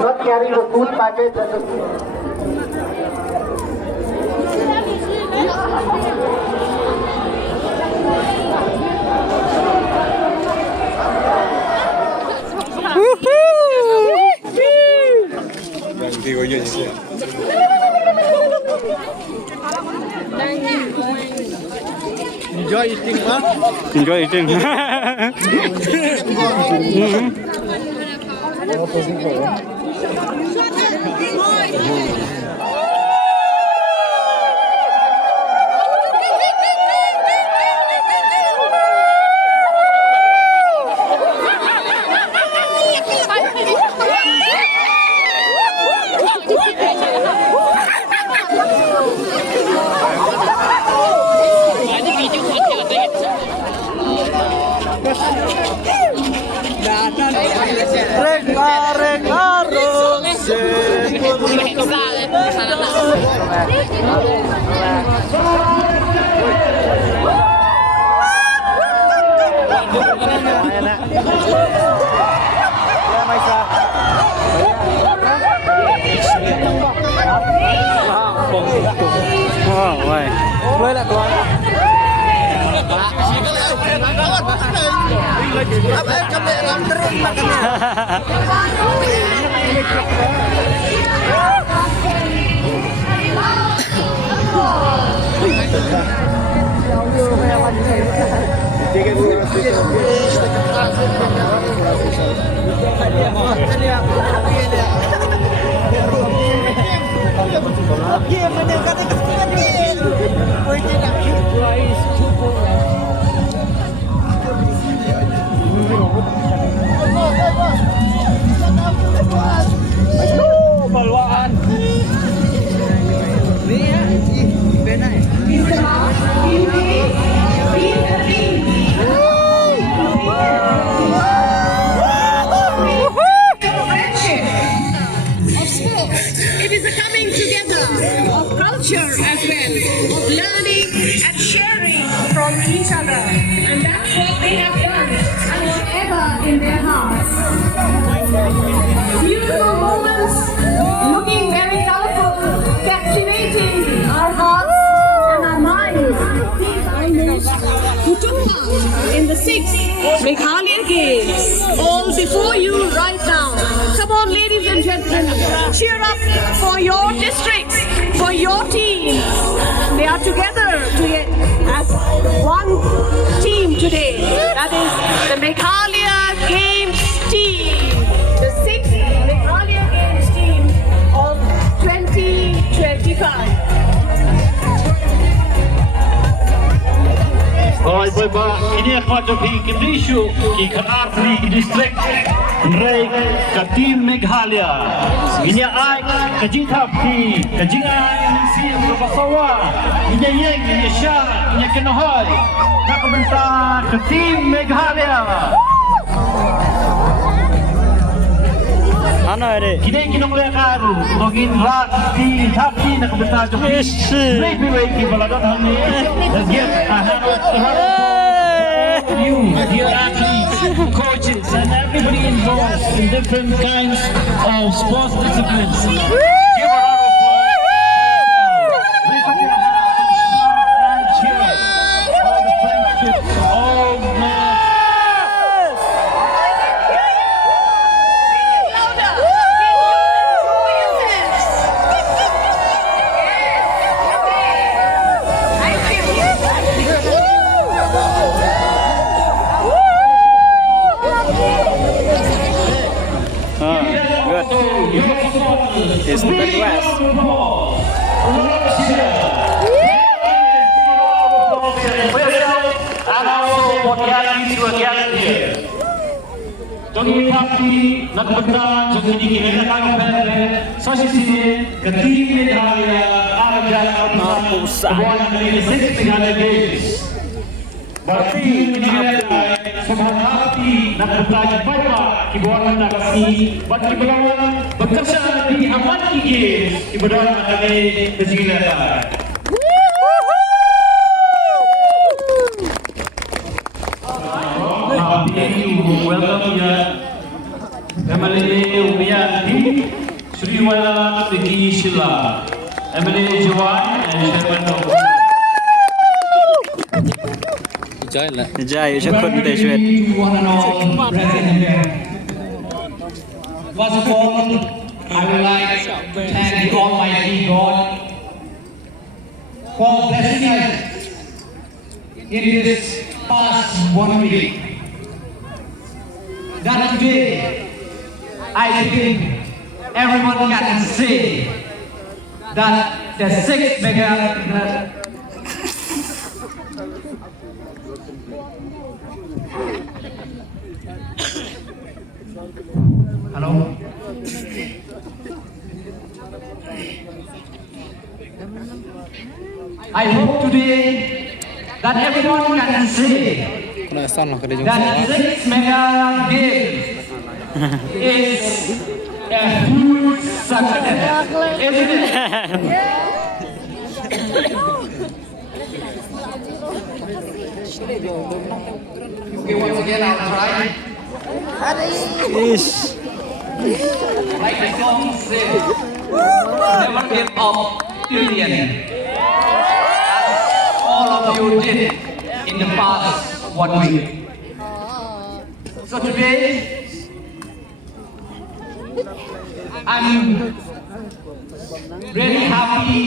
not carry the food package and the Enjoy eating, huh? Enjoy eating. Quay lại con. It is a coming together of culture as well, of learning and sharing from each other. And that's what they have done and whatever in their hearts. Beautiful moments, looking very colorful, captivating our hearts and our minds. These are those who took part in the 6th Meghalaya Games, all before you right now. Come on, ladies and gentlemen, cheer up for your districts, for your teams. They are together as one team today. That is the Meghalaya Games team, the 6th Meghalaya Games team of 2025. Oi, Bapak, ini akan jadi Indonesia di Kartli District Rei ke tim Meghalaya. Ini ai kejithap di kejingan sim berbasawa. Ini yang ini syah, ini kenohoi. Nak kebentar ke tim Meghalaya. Ano ini? Kini mulai karu, login rat di tapi nak kebentar jadi. Maybe baladot kami. Let's get a hand of you, dear athletes, coaches, and everybody involved in different kinds of sports disciplines. Give a round of applause. Please put your hands and cheer for the friendship of It's the Midwest. Jadi tapi nak betul jadi kita nak berada sosial ketika Meghalaya ada pusat dari six Meghalaya Games. Berarti Meghalaya sebenarnya nak betul baca kibuan nak kasi bagi pelawan bekerja di Aman Games di bawah dari Meghalaya. our PNU welcome your MLA Umiyanti, Sriwala Tiki Shila, MLA Jawan and Chairman of Jai, choคนได้ช่วย one and all present here. First of all, I would like to thank the Almighty God for blessing us in this past 1 week. That today, I think everyone can say that the 6th mega Hello? I hope today that everyone can say that 6 mega games is a huge success, isn't it? Okay, once again I'll try. Like the song says, never give up till the end. As all of you did in the past 1 week. So today, I'm really happy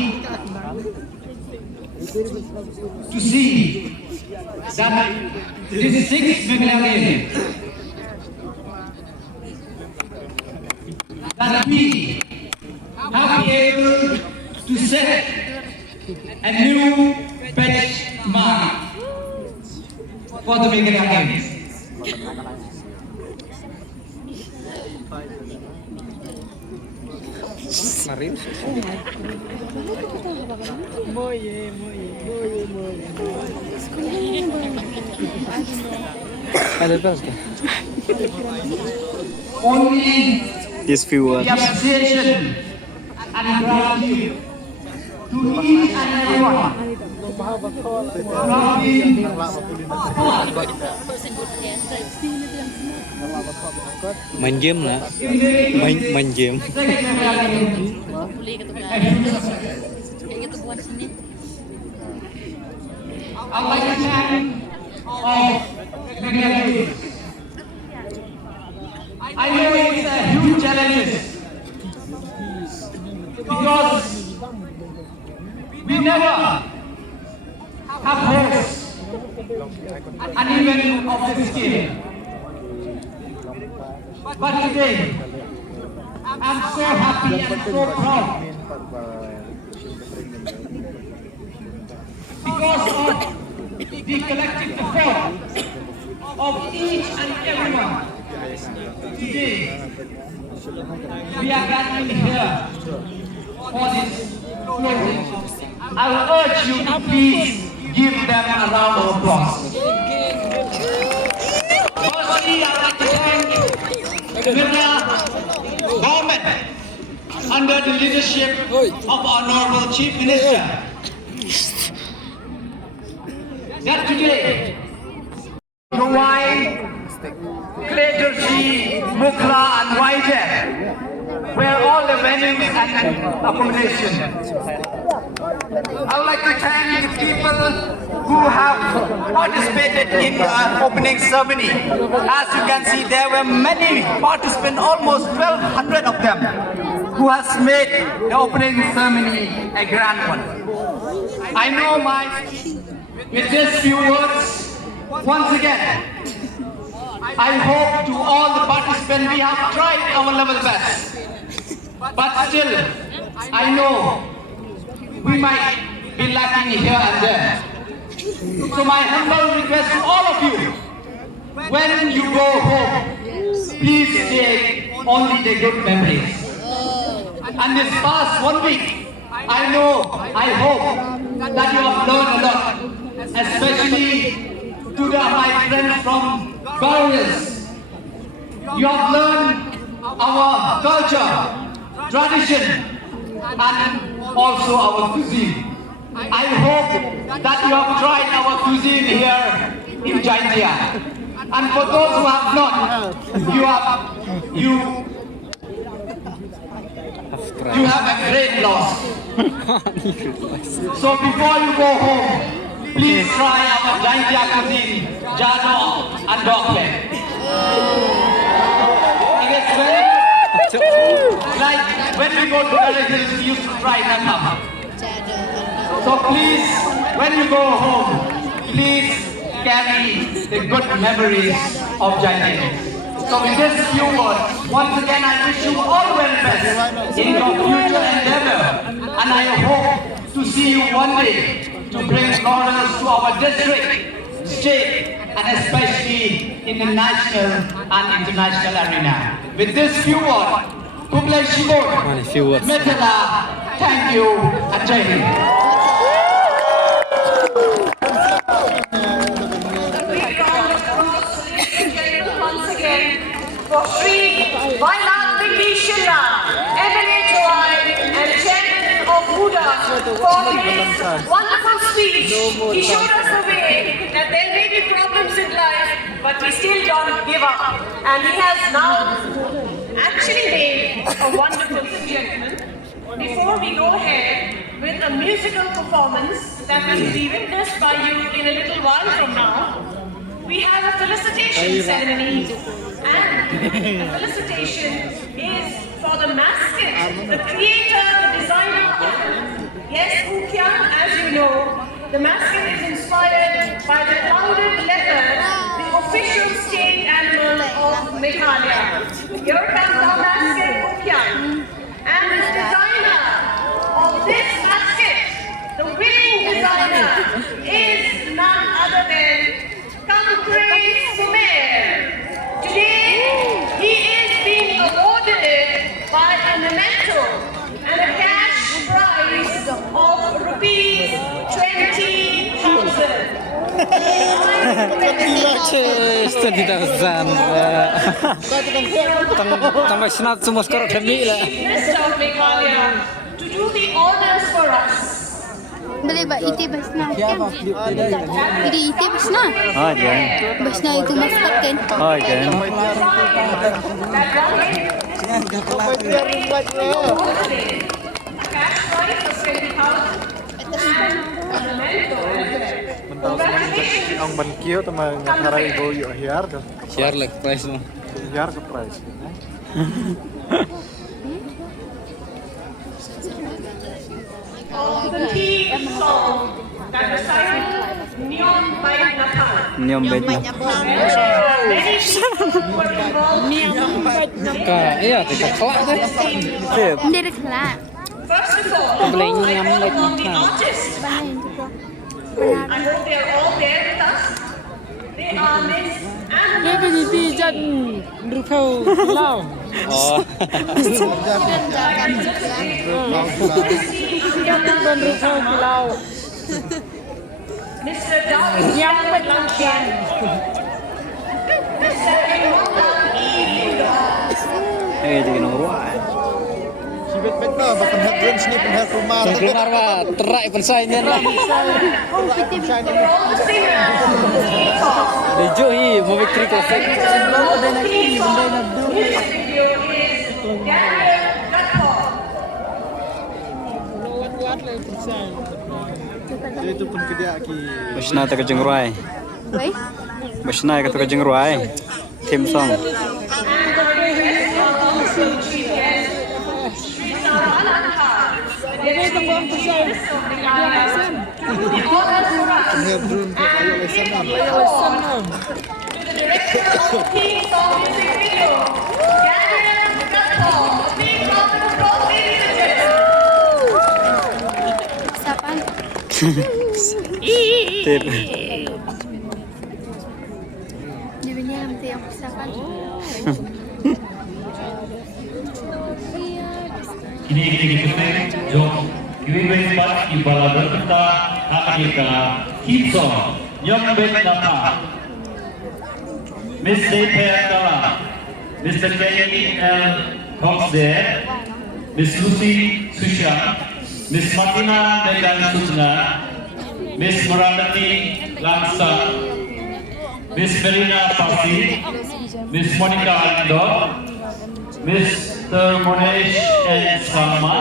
to see that this 6th mega game that we have been able to set a new benchmark for the Mega Games. Only These few words. the appreciation and gratitude to each and everyone Main game lah. Main game. I'd like to thank all Mega Games. I know it's a huge challenge because we never have hosted an event of this scale. But today, I'm so happy and so proud because of the collective effort of each and everyone. Today, we are gathering here for this closing. I will urge you to please give them a round of applause. Firstly, I would like to thank the Mirna government under the leadership of our Honorable Chief Minister. That today, Ruwai, Cleatorsi, Mukla and Waijet were all the venues and accommodation. I would like to thank the people who have participated in the opening ceremony. As you can see, there were many participants, almost 1,200 of them, who has made the opening ceremony a grand one. I know with just few words, once again, I hope to all the participants we have tried our level best. But still, I know we might be lacking here and there. So my humble request to all of you, when you go home, please take only the good memories. And this past 1 week, I know, I hope that you have learned a lot, especially to my friends from Belarus. You have learned our culture, tradition, and also our cuisine. I hope that you have tried our cuisine here in Jaintia. And for those who have not, you have a great loss. So before you go home, please try our Jaintia cuisine, Jano and Dokpe. It is very like when we go to villages, we used to try Nakam. So please, when you go home, please carry the good memories of Jaintia. So with this few words, once again I wish you all well best in your future endeavor, and I hope to see you one day to bring laurels to our district, state, and especially in the national and international arena. With this few words, Kublai Shibor, few words. Metala, thank you, and Jai Hind. Once again for Sri Vailat Vikishila, MLA Joy and Chairman of Buddha for his wonderful speech. He showed us the way that there may be problems in life, but we still don't give up. And he has now actually made a wonderful suggestion. Before we go ahead with a musical performance that will be witnessed by you in a little while from now, we have a felicitation ceremony, and the felicitation is for the mascot, the creator, the designer. Yes, Ukyan, as you know, the mascot is inspired by the clouded leopard, the official state animal of Meghalaya. Here comes our mascot, Ukyan, and the designer of this mascot, the winning designer, is none other than Kankray Sumer. Today, he is being awarded by a memento and a cash prize of rupees 20,000. Tambah senat semua sekarang demi lah. Minister of Meghalaya to do the honors for us. Boleh buat iti basna kan? Jadi iti basna. Jangan. Basna itu maskot kan? Jangan. Cash prize of 20,000 and a memento. Congratulations. Ang bankyo tama ngara ibo yo hiar ka. Share like price no. Hiar ka price. Of the theme song that was titled Neon Bait Napan. Nyom bait na. Many people were involved. Iya, kita kelak kan. Sip. Hindi rin kala. First of all, Boleh I nyam call bait on the Napan. artists. Bahayin ko. I hope they are all there with us. They are Miss Anna. Oh. Mr. Dawes Lampian. Mr. Imran Eh, jadi nomor. Bet no bakan hadron sini penhar rumah. Dengar wah, terai persaingan lah. Dejo hi, mau victory coffee. Itu pun kedia ki. Basna ta kajeng ruai. Wait. Basna ka ta kajeng ruai. Theme song. Hadron ko ayo lesan. Sapan. Tip. Dibeli yang tiap sapan. Kini kita jo giving way back ibala kita hakika hipso nyom bet napa Miss Sephir Kala, Mr. K.E.L. Coxde, Miss Lucy Susha, Miss Martina Megan Susna, Miss Morality Lansa, Miss Verena Pasi, Miss Monica Alindo, Mr. Monesh and Salma,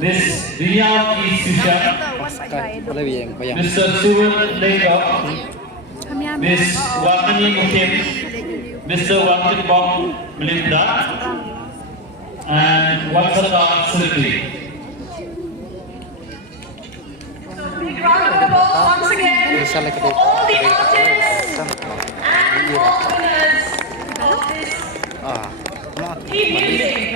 Miss Vinyam E. Sushan, Mr. Suwan Lego, Miss Wakani Mukim, Mr. Wakin Bong Melinda, and Watsata Silky. Big round of applause once again Bisa lagi for all the artists and performers of this Ah, team music.